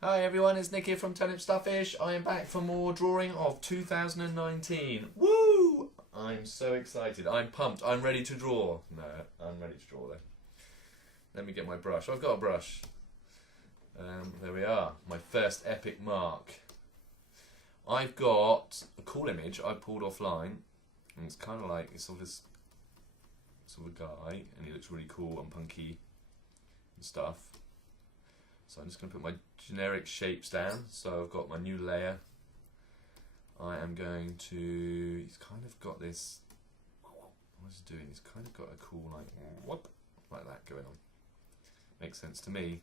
Hi everyone, it's Nick here from Turnip Starfish. I am back for more drawing of 2019. Woo! I'm so excited. I'm pumped. I'm ready to draw. No, I'm ready to draw though. Let me get my brush. I've got a brush. There we are. My first epic mark. I've got a cool image I pulled offline. And it's kind of like, it's sort of a guy, and he looks really cool and punky and stuff. So I'm just going to put my generic shapes down. So I've got my new layer. I am going to, he's kind of got this, what is he doing? He's kind of got a cool like that going on. Makes sense to me.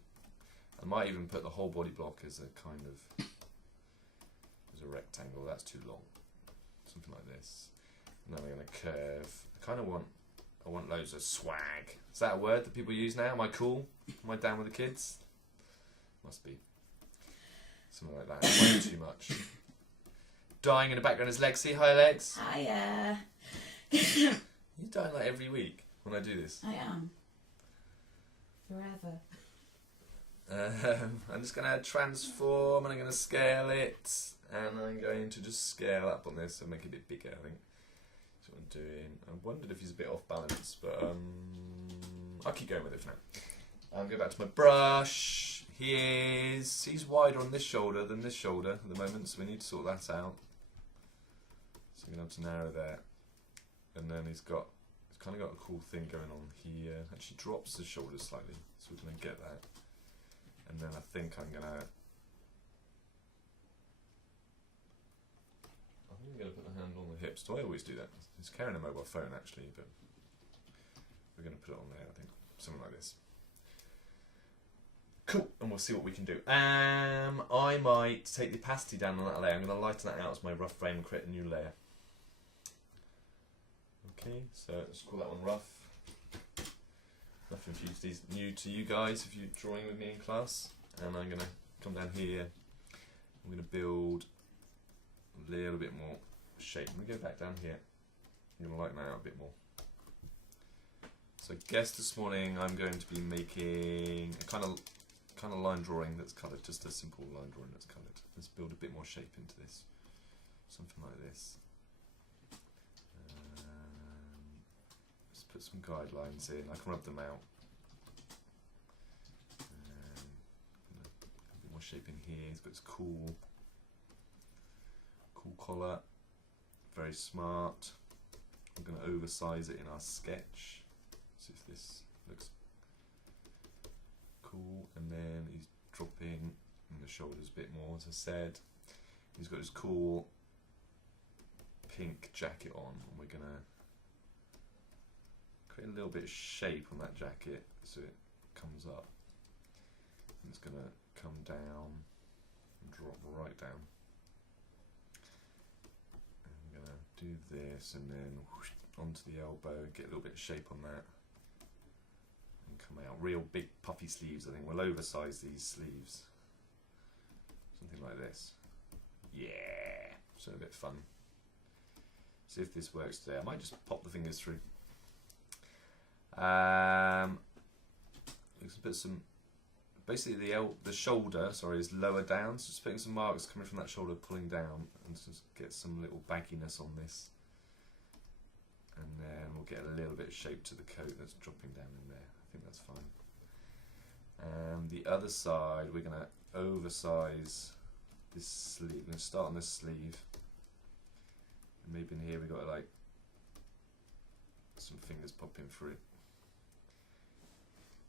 I might even put the whole body block as a kind of, as a rectangle. That's too long. Something like this. And then I'm going to curve. I want loads of swag. Is that a word that people use now? Am I cool? Am I down with the kids? Must be. Something like that. Way too much. Dying in the background is Lexi. Hi, Lex. Hiya. You're dying like every week when I do this. I am. Forever. I'm just going to transform and I'm going to scale it. And I'm going to just scale up on this and make it a bit bigger, I think. That's what I'm doing. I wondered if he's a bit off balance, but I'll keep going with it for now. I'll go back to my brush. He's wider on this shoulder than this shoulder at the moment, so we need to sort that out. So I'm going to have to narrow that. And then he's kind of got a cool thing going on here. Actually drops the shoulders slightly, so we're going to get that. And then I think I'm going to put the hand on the hips. Do I always do that? He's carrying a mobile phone actually, but we're going to put it on there, I think. Something like this. Cool, and we'll see what we can do. I might take the opacity down on that layer. I'm going to lighten that out as my rough frame and create a new layer. Okay, so let's call that one rough. Nothing new to you guys if you're drawing with me in class. And I'm going to come down here. I'm going to build a little bit more shape. Let me go back down here. I'm going to lighten that out a bit more. So I guess this morning I'm going to be making a kind of line drawing that's coloured, just a simple line drawing that's coloured. Let's build a bit more shape into this. Something like this. Let's put some guidelines in. I can rub them out. A bit more shape in here. He's got this cool collar. Very smart. I'm going to oversize it in our sketch. See if this looks cool. And then he's dropping in the shoulders a bit more, as I said. He's got his cool pink jacket on, and we're going to create a little bit of shape on that jacket so it comes up. And it's going to come down and drop right down. I'm going to do this and then whoosh, onto the elbow, get a little bit of shape on that. Come out. Real big puffy sleeves, I think. We'll oversize these sleeves. Something like this. Yeah! So a bit fun. See if this works today. I might just pop the fingers through. Basically the shoulder, is lower down. So just putting some marks coming from that shoulder, pulling down, and just get some little bagginess on this. And then we'll get a little bit of shape to the coat that's dropping down in there. I think that's fine. And the other side, we're going to oversize this sleeve. We're going to start on this sleeve. And maybe in here we've got like some fingers popping through.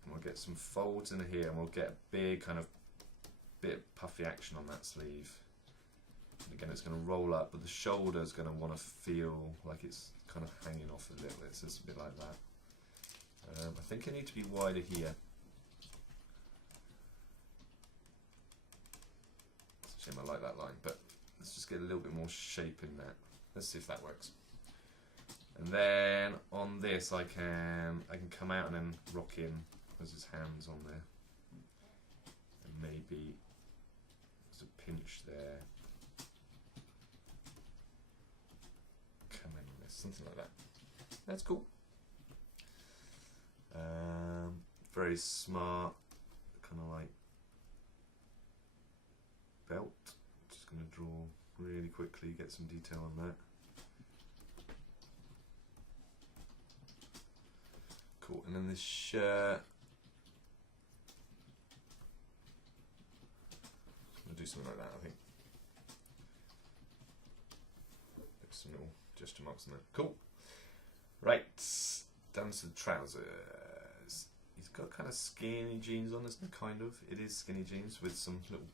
And we'll get some folds in here and we'll get a big kind of bit of puffy action on that sleeve. And again, it's going to roll up, but the shoulder is going to want to feel like it's kind of hanging off a little bit, so it's a bit like that. I think I need to be wider here. It's a shame I like that line, but let's just get a little bit more shape in that. Let's see if that works. And then on this, I can come out and then rock in. There's his hands on there, and maybe there's a pinch there. Come in on this, something like that. That's cool. Very smart, kind of like belt. Just going to draw really quickly, get some detail on that. Cool, and then this shirt. I'm going to do something like that, I think. Put some little gesture marks on that. Cool. Right, down to the trousers. He's got kind of skinny jeans on, isn't it? Kind of. It is skinny jeans with some little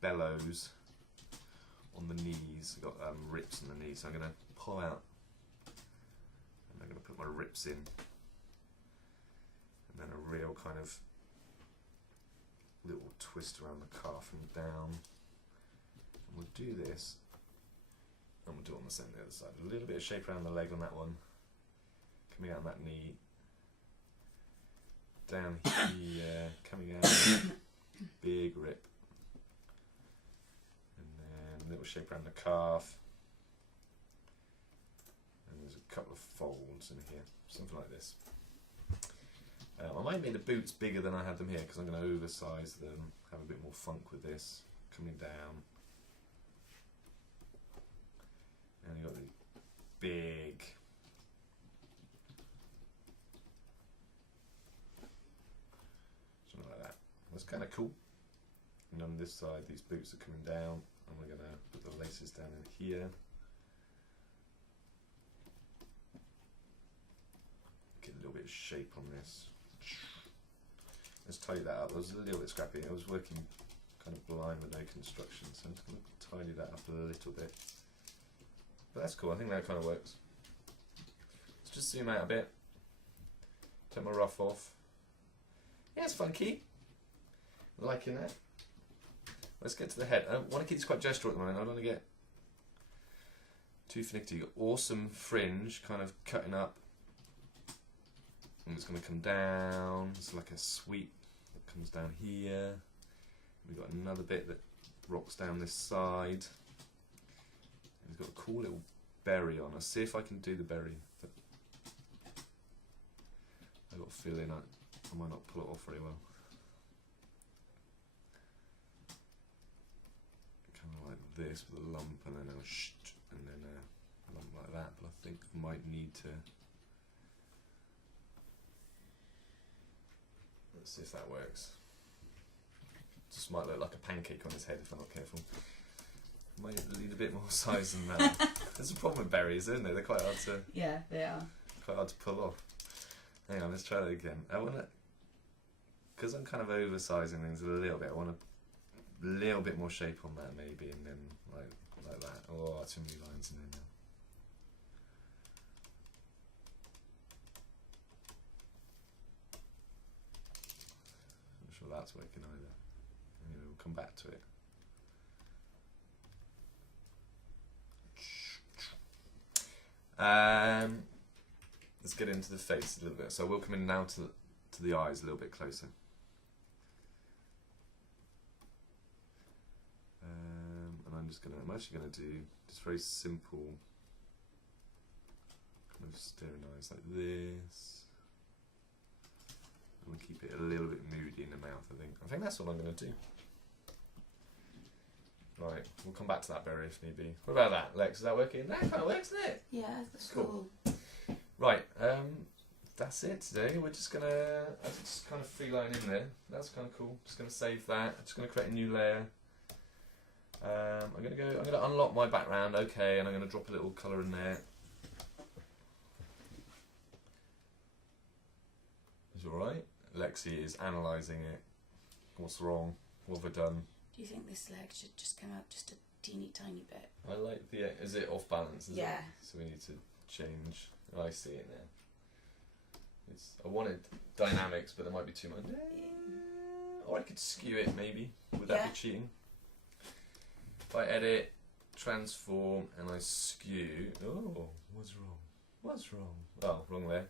bellows on the knees. Got rips on the knees. So I'm going to pull out, and I'm going to put my rips in, and then a real kind of little twist around the calf and down. And we'll do this, and we'll do it on the same the other side. A little bit of shape around the leg on that one, coming out on that knee. Down here, coming out, big rip, and then a little shape around the calf, and there's a couple of folds in here, something like this. I might make the boots bigger than I had them here because I'm going to oversize them, have a bit more funk with this, coming down, and you've got the big that's kind of cool. And on this side, these boots are coming down, and we're going to put the laces down in here. Get a little bit of shape on this. Let's tidy that up. I was a little bit scrappy. I was working kind of blind with no construction, so I'm just going to tidy that up a little bit. But that's cool. I think that kind of works. Let's just zoom out a bit. Take my ruff off. Yeah, it's funky. Liking that. Let's get to the head. I want to keep this quite gestural at the moment. I don't want to get too finicky. You've got awesome fringe kind of cutting up. And it's going to come down. It's like a sweep that comes down here. We've got another bit that rocks down this side. And it's got a cool little berry on. I'll see if I can do the berry. I've got a feeling I might not pull it off very well. This with a lump and then a and then a lump like that, but I think I might need to. Let's see if that works. Just might look like a pancake on his head if I'm not careful. Might need a bit more size than that. There's a problem with berries, isn't there? They're quite hard to. Yeah, they are. Quite hard to pull off. Hang on, let's try that again. I want to, because I'm kind of oversizing things a little bit. I want to. Little bit more shape on that maybe, and then like that. Oh, too many lines in there now. I'm sure that's working either. Anyway, we'll come back to it. Let's get into the face a little bit. So we'll come in now to the eyes a little bit closer. I'm actually going to do just very simple kind of staring eyes like this. I'm going to keep it a little bit moody in the mouth, I think that's what I'm going to do. Right, we'll come back to that berry if need be. What about that, Lex? Is that working? That kind of works, doesn't it? Yeah, that's cool. Right, that's it today. We're just going to just kind of free line in there. That's kind of cool. Just going to save that. I'm just going to create a new layer. I'm going to unlock my background, okay, and I'm going to drop a little colour in there. Is it alright? Lexi is analysing it. What's wrong? What have I done? Do you think this leg should just come up just a teeny tiny bit? I like the... Is it off balance? Is yeah. It? So we need to change. Oh, I see it now. I wanted dynamics, but there might be too much. Or I could skew it maybe. Would that be cheating? If I edit, transform, and I skew... Oh, what's wrong? What's wrong? Oh, wrong there.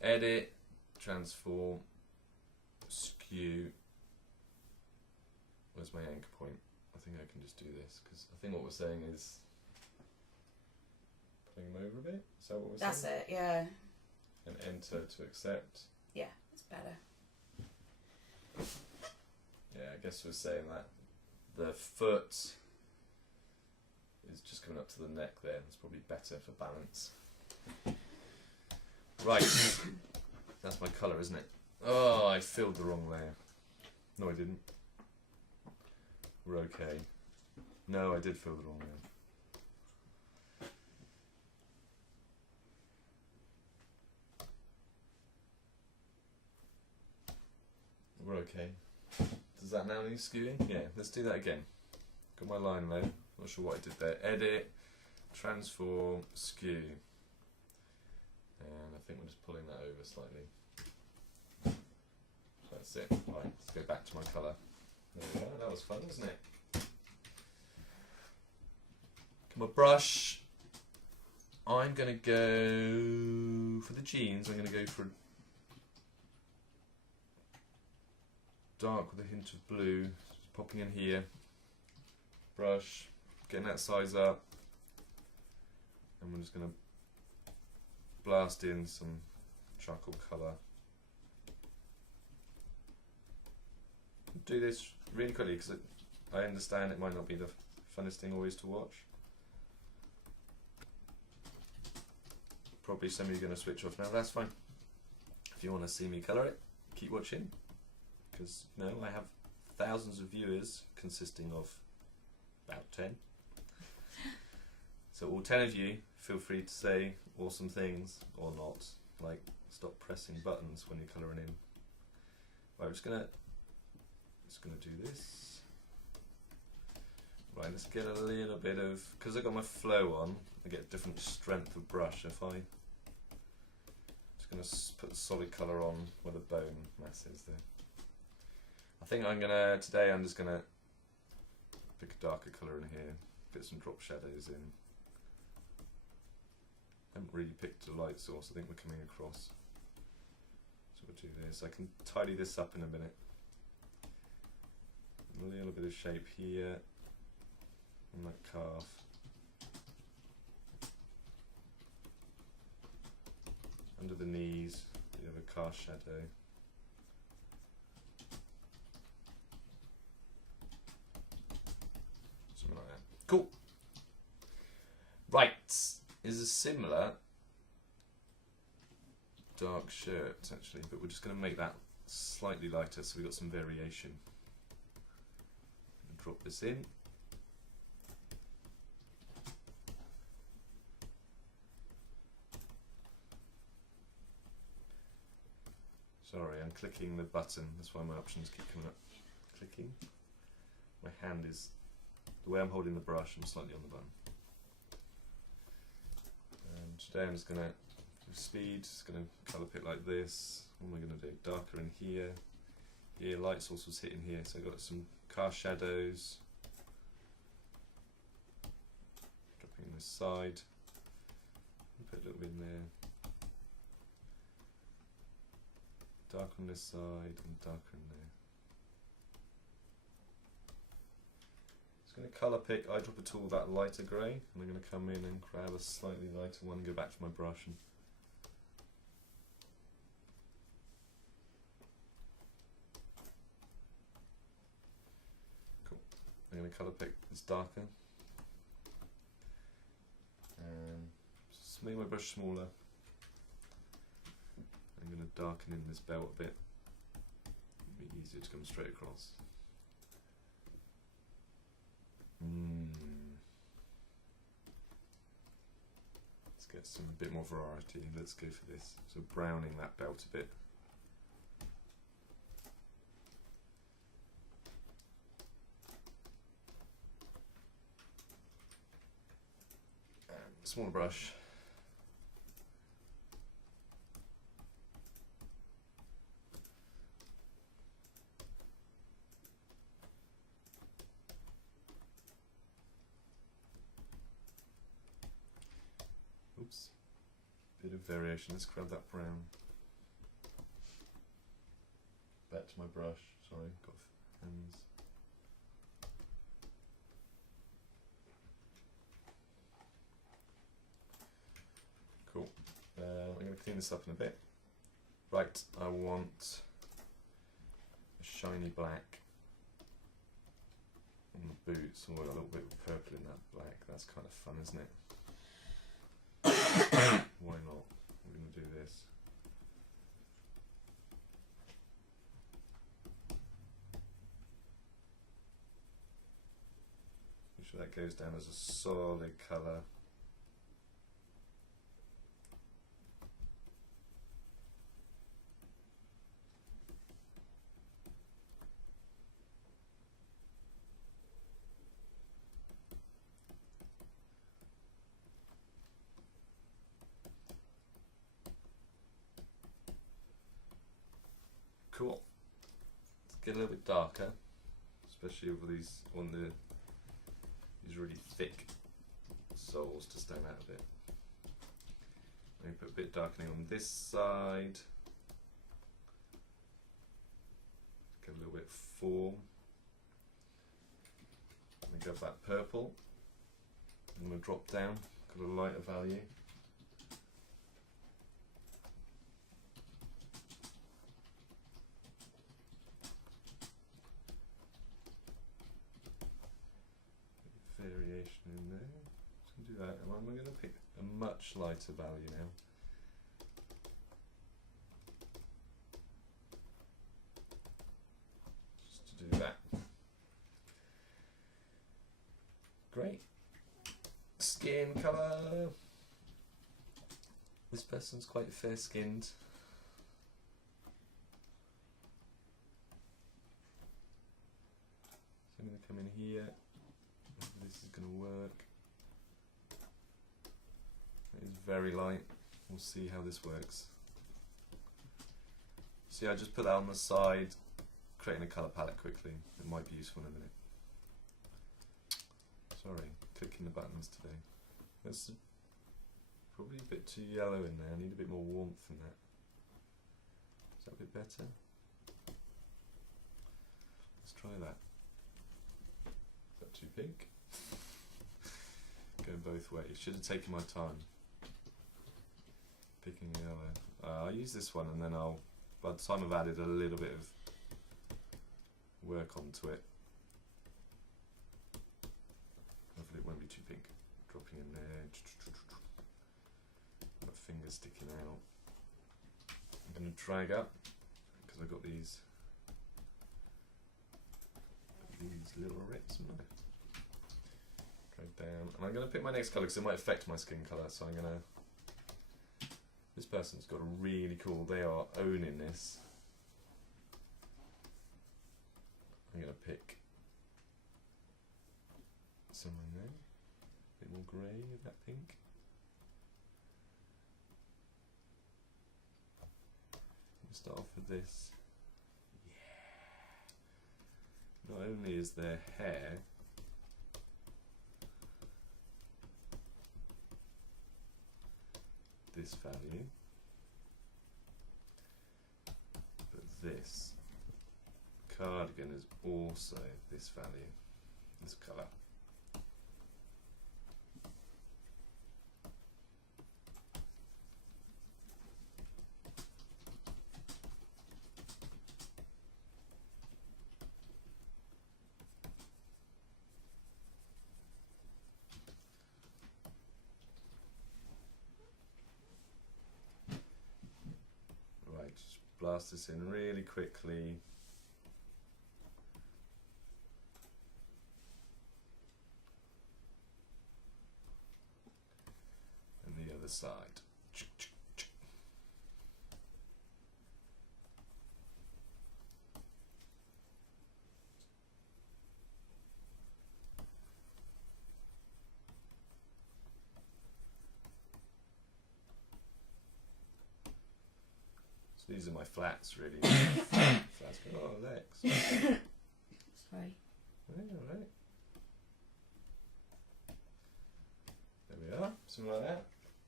Edit, transform, skew. Where's my anchor point? I think I can just do this, because I think what we're saying is... Putting them over a bit? Is that what we're saying? That's it, yeah. And enter to accept. Yeah, it's better. Yeah, I guess we're saying that the foot is just coming up to the neck there. It's probably better for balance. Right, that's my colour, isn't it? Oh, I filled the wrong layer. No, I didn't. We're okay. No, I did fill the wrong layer. We're okay. Does that now need skewing? Yeah, let's do that again. Got my line low. Not sure what I did there. Edit, transform, skew. And I think we're just pulling that over slightly. That's it. Right, let's go back to my colour. There we go. That was fun, wasn't it? My brush. I'm going to go for the jeans. I'm going to go for dark with a hint of blue. Just popping in here. Brush. Getting that size up. And we're just going to blast in some charcoal colour. Do this really quickly because I understand it might not be the funnest thing always to watch. Probably some of you are going to switch off now, that's fine. If you want to see me colour it, keep watching. Because, you know, I have thousands of viewers consisting of about 10. So all 10 of you, feel free to say awesome things or not. Like, stop pressing buttons when you're colouring in. Right, I'm just gonna do this. Right, let's get a little bit of, because I've got my flow on, I get a different strength of brush if I just going to put the solid colour on where the bone mass is there. I think today I'm just going to pick a darker colour in here, get some drop shadows in. I haven't really picked a light source, I think we're coming across. So we'll do this. I can tidy this up in a minute. A little bit of shape here on that calf. Under the knees, you have a calf shadow. Something like that. Cool. Right, is a similar dark shirt actually, but we're just going to make that slightly lighter so we've got some variation. Drop this in. Sorry, I'm clicking the button, that's why my options keep coming up. Clicking. My hand is, the way I'm holding the brush, I'm slightly on the button. And today I'm just going to, with speed, just going to colour pick like this. What am I going to do? Darker in here. Here, light source was hitting here, so I've got some cast shadows. Dropping on this side. Put a little bit in there. Dark on this side and darker in there. Just going to colour pick, I drop a tool that lighter grey, and I'm going to come in and grab a slightly lighter one and go back to my brush and I'm going to colour pick this darker and just make my brush smaller. I'm going to darken in this belt a bit, it'll be easier to come straight across. Let's get some a bit more variety, let's go for this. So browning that belt a bit. Smaller brush. Oops. Bit of variation. Let's grab that brown. Back to my brush. Sorry, got hands. Cool. I'm going to clean this up in a bit. Right, I want a shiny black And the boots, oh, a little bit of purple in that black. That's kind of fun, isn't it? Why not? We're going to do this. Make sure that goes down as a solid colour. Cool. Let's get a little bit darker, especially over these really thick soles to stand out a bit. Maybe put a bit darkening on this side. Get a little bit of form. Let me grab that purple. I'm going to drop down, got a lighter value. Variation in there. Just going to do that, and I'm going to pick a much lighter value now. Just to do that. Great. Skin colour. This person's quite fair skinned. So I'm going to come in here. This is going to work. It is very light. We'll see how this works. See, I just put that on the side, creating a colour palette quickly. It might be useful in a minute. Sorry, clicking the buttons today. There's probably a bit too yellow in there. I need a bit more warmth in that. Is that a bit better? Let's try that. Is that too pink? Going both ways. Should have taken my time picking the yellow. I'll use this one, and then by the time I've added a little bit of work onto it, hopefully it won't be too pink. Dropping in there. My fingers sticking out. I'm going to drag up because I've got these little rips in there. Down, and I'm going to pick my next colour because it might affect my skin colour, so I'm going to... This person's got a really cool... They are owning this. I'm going to pick somewhere in there. A bit more grey of that pink. Let's start off with this. Yeah! Not only is their hair this value, but this cardigan is also this value, this colour. Just blast this in really quickly. And the other side. These are my flats, really. Flats. Oh, Lex. Sorry. Yeah, alright. There we are. Something like that.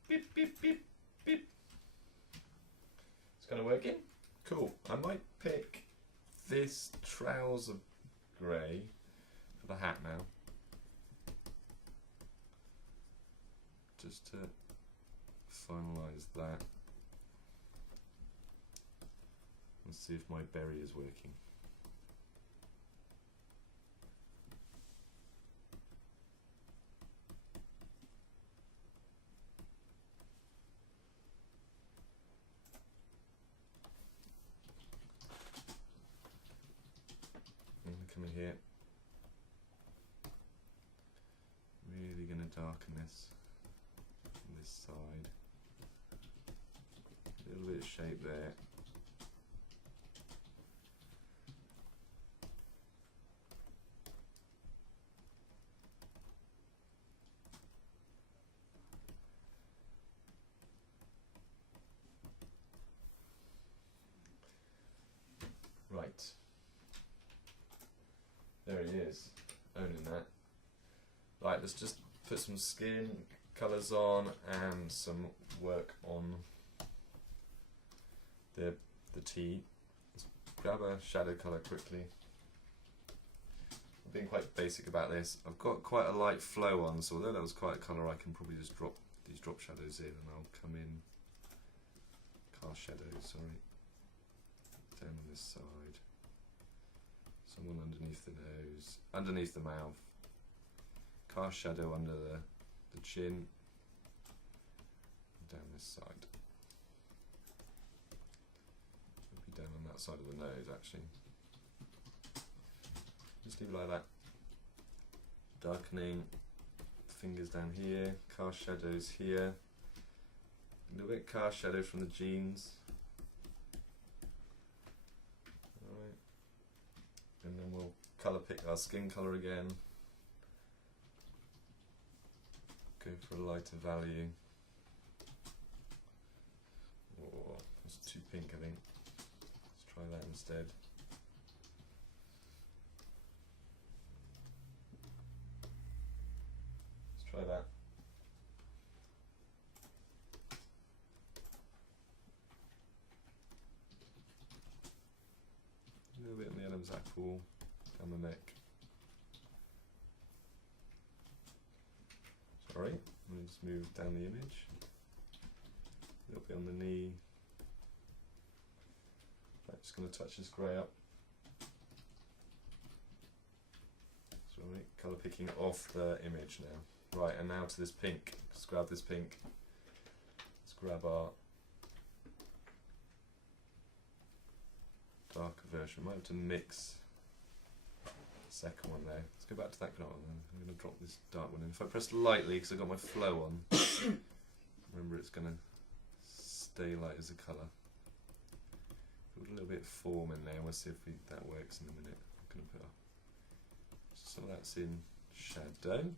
Beep, beep, beep, beep. It's kind of working. Cool. I might pick this trouser grey for the hat now. Just to finalise that. Let's see if my berry is working. here. Really going to darken this on this side. A little bit of shape there. Right. There he is, owning that. Right, let's just put some skin colours on and some work on the tea. Let's grab a shadow colour quickly. I'm being quite basic about this. I've got quite a light flow on, so although that was quite a colour, I can probably just drop these drop shadows in, and I'll come in, cast shadows, sorry, down on this side. Someone underneath the nose, underneath the mouth, cast shadow under the chin, down this side. Should be down on that side of the nose actually. Just leave it like that. Darkening, fingers down here, cast shadows here, a little bit cast shadow from the jeans. And then we'll colour pick our skin colour again. Go for a lighter value. Oh, that's too pink, I think. Let's try that instead. Let's try that. A little bit on the Adam's apple, down the neck. Sorry, I'm going to just move down the image. A little bit on the knee. Right, just going to touch this grey up. Sorry, colour picking off the image now. Right, and now to this pink. Just grab this pink. Let's grab our darker version. Might have to mix the second one there. Let's go back to that one. I'm going to drop this dark one in. If I press lightly, because I've got my flow on, remember it's going to stay light as a colour. Put a little bit of form in there. We'll see if that works in a minute. I'm going to put some of that's in shadow.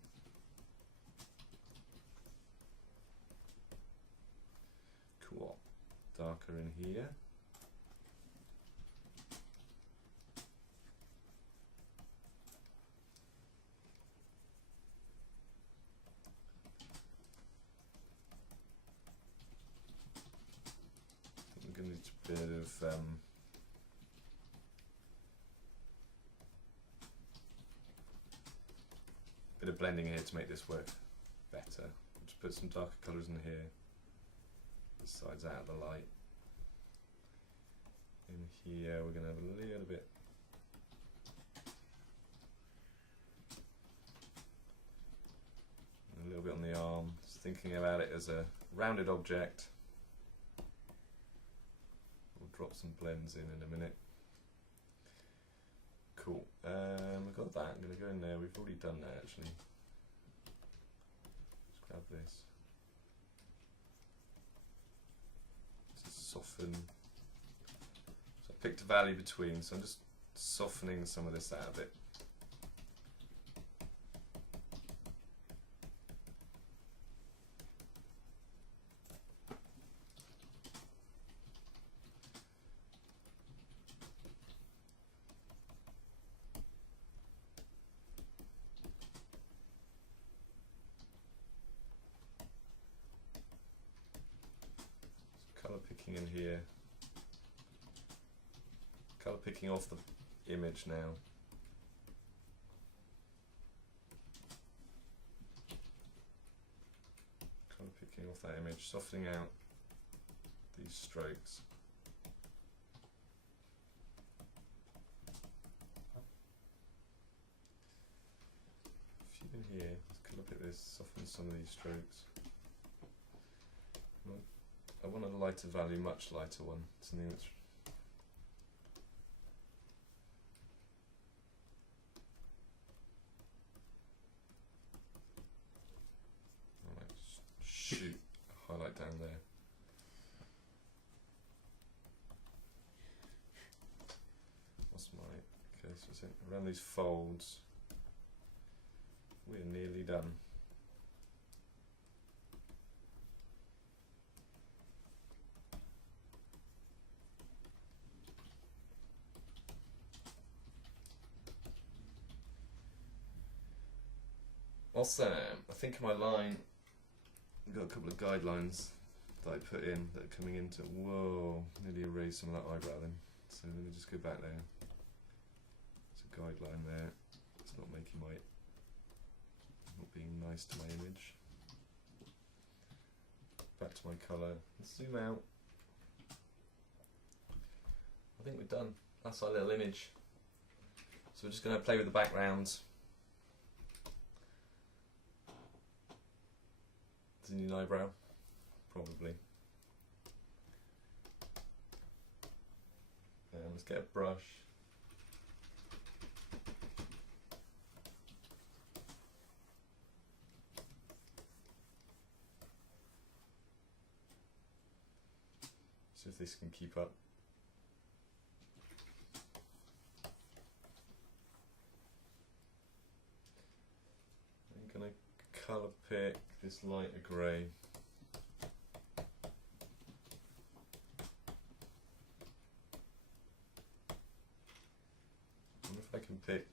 Cool. Darker in here. Bit of blending here to make this work better. I'll just put some darker colours in here. This side's out of the light. In here we're going to have a little bit on the arm. Just thinking about it as a rounded object. Drop some blends in a minute. Cool. I've got that. I'm going to go in there. We've already done that actually. Just grab this. Just soften. So I picked a value between, so I'm just softening some of this out a bit. In here, colour picking off the image now. Colour picking off that image, softening out these strokes. A few in here, let's colour pick this, soften some of these strokes. I want a lighter value, much lighter one, something that's So around these folds, we're nearly done. Awesome. I think in my line, I've got a couple of guidelines that I put in that are coming into, whoa, nearly erased some of that eyebrow then. So let me just go back there. There's a guideline there. It's not making my, not being nice to my image. Back to my colour. Let's zoom out. I think we're done. That's our little image. So we're just going to play with the background. Does he need an eyebrow? Probably. Let's get a brush. See if this can keep up. I'm going to colour pick this lighter grey. I wonder if I can pick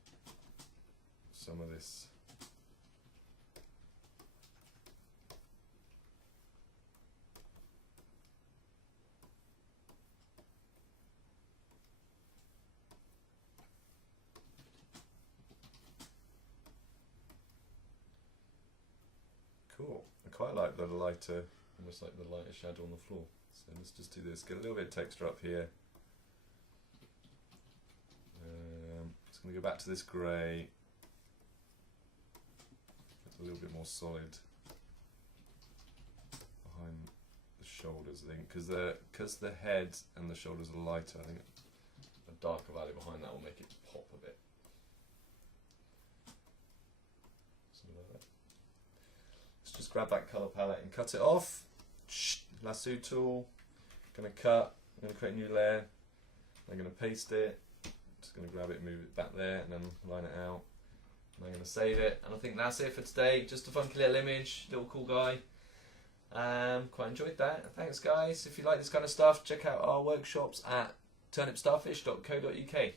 some of this. Cool. I quite like the lighter, almost like the lighter shadow on the floor. So let's just do this. Get a little bit of texture up here. Just going to go back to this grey. It's a little bit more solid behind the shoulders, I think, because the head and the shoulders are lighter. I think a darker value behind that will make it pop a bit. Something like that. Let's just grab that colour palette and cut it off. Lasso tool. Going to cut. I'm going to create a new layer. I'm going to paste it. Just going to grab it, move it back there, and then line it out. And I'm going to save it. And I think that's it for today. Just a funky little image, little cool guy. Quite enjoyed that. Thanks, guys. If you like this kind of stuff, check out our workshops at turnipstarfish.co.uk.